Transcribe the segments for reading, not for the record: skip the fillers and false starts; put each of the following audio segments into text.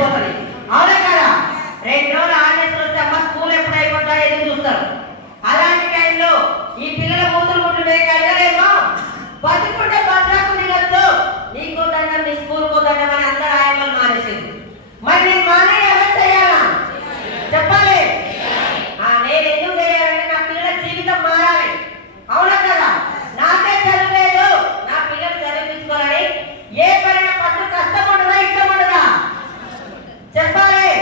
పోతుంది. అవునా కదా? 2 రోజులు హాలిడేస్ వస్తే అమ్మ స్కూల్ ఎప్పుడు అయిపోతా ఎదురు చూస్తారు. అలాంటి టైంలో ఈ పిల్లల మూతులు ముట్టు కలగలేమో, బతుకుంటే భద్రాకు తినొచ్చు, నీకు దండం నీ స్కూల్కు దండం అని అందరూ ఆయమ్మలు మానేసింది. మరి నేను మానే ఎవరు చేయాలా చెప్పాలి? నేను ఎందుకు చేయాలంటే నా పిల్లల జీవితం మారాలి. అవునా కదా? నాకే చదువులేదు, నా పిల్లలు చదివించుకోవాలని ఏ పైన పట్టు కష్టం ఉండదా ఇష్టం ఉండదా చెప్పాలి?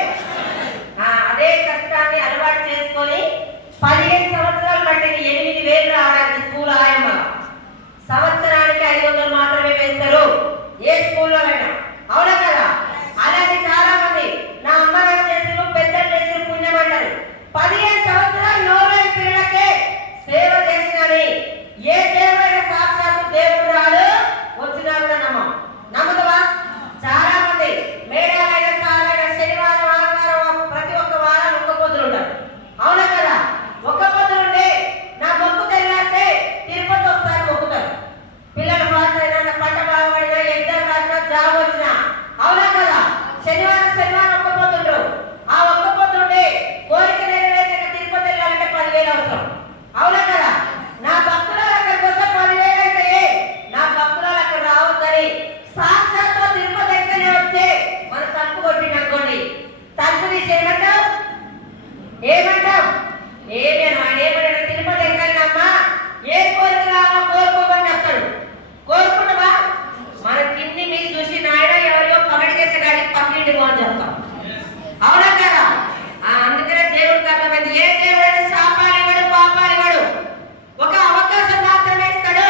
అదే కష్టాన్ని అలవాటు చేసుకొని 15 సంవత్సరాలు పట్టింది 8,000 రావడానికి స్కూల్ ఆయమ్మ. సంవత్సరానికి 500 మాత్రమే వేస్తారు ఏ స్కూల్లో అయినా. అవునా కదా? అలాగే చాలా మంది నా అమ్మ నాన్న చేసిన పెద్దలు చేసిన పుణ్యం అంటారు. 15 సంవత్సరాలు నోరులేని పిల్లలకే సేవ చేసినని ఏ దేవుడైనా సాక్షాత్తు దేవుడు రాడు, వచ్చినా కూడా నమ్ముతావా? చాలా మంది మేడాలైనా సాలైనా శనివారం ఆదివారం ప్రతి ఒక్క వారం ఒక్క పొద్దులు ఉంటారు. అవునా కదా? ఒక్క పొద్దులుంటే నా మొక్కు తెలియాలంటే తిరుపతి వస్తారు మొక్కుతారు. పిల్లలు పాస్ అయినా పంట బాగుపడినా ఎగ్జామ్ రాసినా జాబ్ వచ్చినా. అవునా కదా? శనివారం ఒక్క పొద్దుంటారు. ఆ ఒక్క పొద్దుంటే కోరిక నెరవేర్చక తిరుపతి వెళ్ళాలంటే 10,000 అవసరం. అవునా కదా? నా భక్తురాలు అక్కడికి వస్తే 10,000 అయితే నా భక్తురాలు అక్కడ రావద్దని సాక్షాత్తు తిరుపతి ఎక్కనే వచ్చే మన తప్పు కొట్టిననుకోండి, తప్పు తీసి ఏమంటావు? ఆయన ఏమన్నాడు? తిరుపతి ఎక్కడినమ్మా ఏ కోరిక కావాలో కోరుకోమని చెప్తాడు. కోరుకుంటావా? మన కింది మీరు చూసి నాయన ఎవరియో పగటి చేసే గాడి పక్కింటికి అని చెప్తాం. అవునా కదా? అందుకనే దేవుడికి అర్థమైంది, ఏ దేవుడైనా శాపాలు ఇవ్వడు, పాపాలు ఇవ్వడు, ఒక అవకాశం మాత్రమే ఇస్తాడు.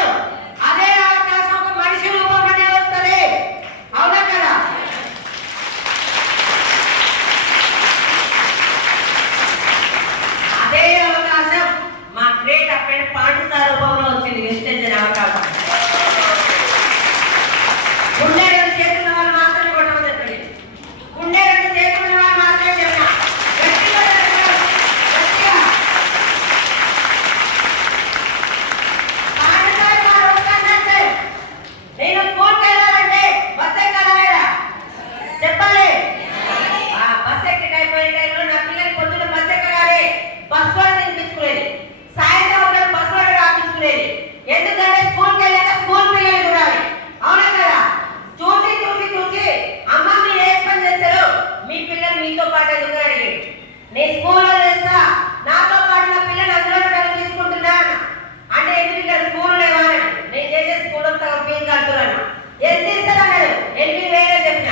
అదే అవకాశం ఒక మనిషి రూపంలోనే వస్తుంది. అవునా కదా? అదే అవకాశం మా గ్రేట్ అక్కడ పాఠశాల రూపంలో వచ్చింది. వెస్టేజ్ అనే అవకాశం. గుండె 2 చేతుల వాళ్ళు మాత్రమే కొట్టమని చెప్పండి. గుండె 2 చేతుల వాళ్ళు మాత్రమే చెప్పిన నేను స్కూల్కి వెళ్ళాలంటే బస్ ఎక్కాలా చెప్పాలి? బస్ ఎక్కి అయిపోయే టైంలో నా పిల్లలు పొద్దున్న బస్ ఎక్కగానే బస్ వాళ్ళు నిలిపించుకునేది, సాయంత్రం ఒకరు బస్ వాళ్ళు రాపించుకునేది. ఎందుకంటే స్కూల్కి వెళ్ళాక స్కూల్ పిల్లలు చూడాలి. అవునా కదా? చూసి చూసి చూసి అమ్మ మీరు ఏ పని చేస్తారు, మీ పిల్లలు మీతో పాటు ఎందుకు అడిగాడు. నేను స్కూల్లో చేస్తా, నాతో పాటు నా పిల్లలు అందులో చదివించుకుంటున్నా అంటే ఎందుకు ఇక్కడ స్కూల్ లేవాలని నేను చేసే స్కూల్లో సగం ఫీజు కడుతున్నాను. ఎంత ఇస్తారన్నాడు? 8,000 చెప్పిన.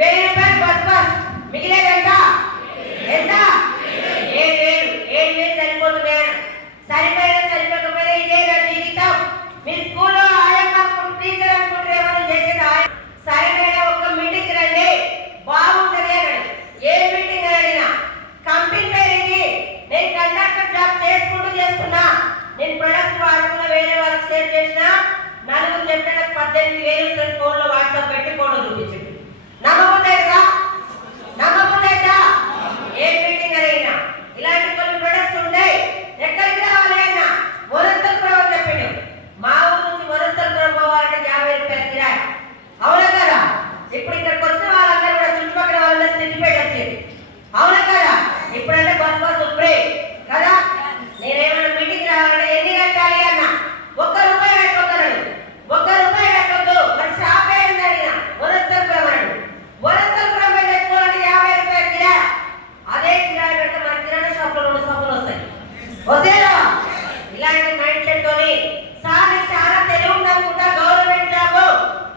1,000 రూపాయలు బస్ మిగిలేదంట ఎంత? 7,000 సరిపోతున్నాయి. సరిపోకపోయినా ఇదే జీవితం. మీ స్కూల్లో ఆయమ్మ టీచర్ అనుకుంటారు ఏమన్నా చేసేది. సరే ఒక్క మీటింగ్ రండి బాగుంటది అన్నాడు. ఏ మీటింగ్ అడిగినా కంపెనీ పేరుకి నేను కండక్టర్ జాబ్ చేసుకుంటూ చేస్తున్నా, నేను ప్రొడక్ట్స్ వాడుకున్న వేరే వాళ్ళకి షేర్ చేసిన, నలుగురు చెప్పిన 18,000 ఫోన్లో వాట్సాప్ పెట్టి ఫోటో చూపించండి. నమ్మబోతాయిగా? ఏ మీటింగ్ అడిగినా ఇలాంటి కొన్ని ప్రొడక్ట్స్ ఉంటాయి. ఎక్కడికి రావాలి అన్నా వనస్థలపురం అని చెప్పిండు. మా ఊరు నుంచి వనస్థలపురం పోవాలంటే 50 రూపాయలు కిరాయి. అవునా కదా? ఇప్పుడు ఇక్కడికి వచ్చిన వాళ్ళందరూ కూడా చుట్టుపక్కల వాళ్ళందరూ సిద్దిపేట వచ్చేది. అవునా కదా? ఇప్పుడంటే బస్ ఫ్రీ కదా? నేనేమైనా మీటింగ్ రావాలంటే ఎన్ని కట్టాలి అన్నా 1 రూపాయి కట్టొద్దన్నాడు. 1 రూపాయి కట్టొద్దు. మరి షాప్ ఏంటి అడిగిన వనస్థలపురం అన్నాడు. వనస్థలపురం పోయి తెచ్చుకోవాలంటే 50 రూపాయలు కిరాయి. అదే కిరాయి పెడితే మన కిరాణా షాప్ లో 2 సబ్బులు వస్తాయి. వస్తేరా? ఇలాంటి మైండ్ సెట్ తోని సార్ చాలా తెలివి ఉందనుకుంటా. గవర్నమెంట్ జాబ్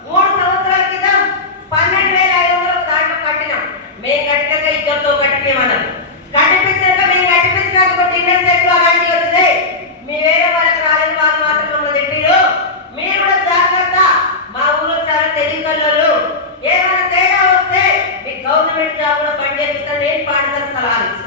3 సంవత్సరాల క్రితం 12,500 దాంట్లో కట్టినాం. మేము కట్టినాక ఇద్దరితో కట్టిపోయామన్నారు. కట్టిపించాక మేము కట్టిపించినాక డిన్నర్ సెట్లు అలాంటివి వచ్చినాయి. మీ వేరే వాళ్ళకి రాలేదు, వాళ్ళు మాత్రం మమ్మల్ని తిట్టిరు. మీరు కూడా జాగ్రత్త, మా ఊళ్ళో చాలా తెలివికల్లోళ్ళు, ఏమైనా తేడా వస్తే మీకు గవర్నమెంట్ జాబ్ కూడా పని చేపిస్తాను. నేను పాఠశాల సలహాలు ఇచ్చాను.